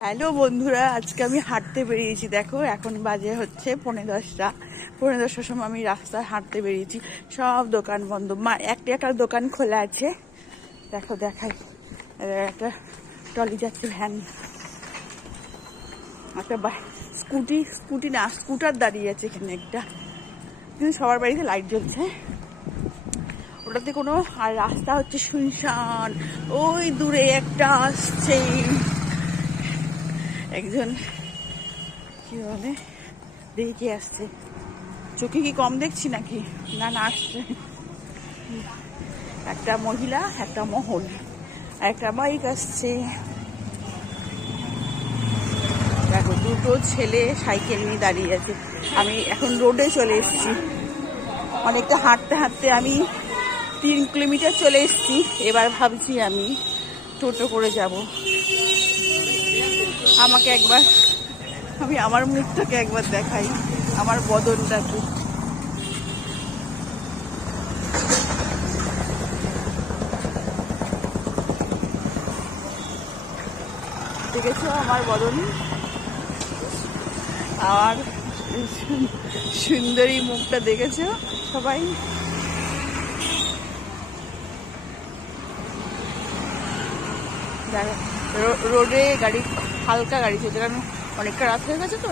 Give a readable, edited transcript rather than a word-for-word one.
Hello বন্ধুরা, আজকে আমি হাঁটতে বেরিয়েছি। দেখো এখন বাজে হচ্ছে 10:30। 10:30টার সময় আমি রাস্তায় হাঁটতে বেরিয়েছি। সব দোকান বন্ধ, একটা একটা দোকান খোলা আছে। দেখো দেখাই, একটা ট্রলি যাচ্ছে, ভ্যান, একটা স্কুটি না স্কুটার দাঁড়িয়ে আছে এখানে একটা, কিন্তু সবার বাড়িতে লাইট জ্বলছে, ওটাতে কোনো। আর রাস্তা হচ্ছে শুনশান। ওই দূরে একটা আসছে একজন, কি বলে, দেখে আসছে। চোখে কি কম দেখছি নাকি? না না, আসছে একটা মহিলা, একটা মহল, আর একটা বাইক আসছে। দেখো দুটো ছেলে সাইকেল নিয়ে দাঁড়িয়ে আছে। আমি এখন রোডে চলে এসেছি। অনেকটা হাঁটতে হাঁটতে আমি 3 কিলোমিটার চলে এসেছি। এবার ভাবছি আমি টোটো করে যাব। আমাকে একবার, আমি আমার মুখটাকে একবার দেখাই, আমার বদনটাকে। দেখেছো আমার বদন, আর সুন্দরী মুখটা দেখেছো সবাই? রোডে গাড়ি, হালকা গাড়ি চলছে, কারণ অনেকটা রাত হয়ে গেছে তো।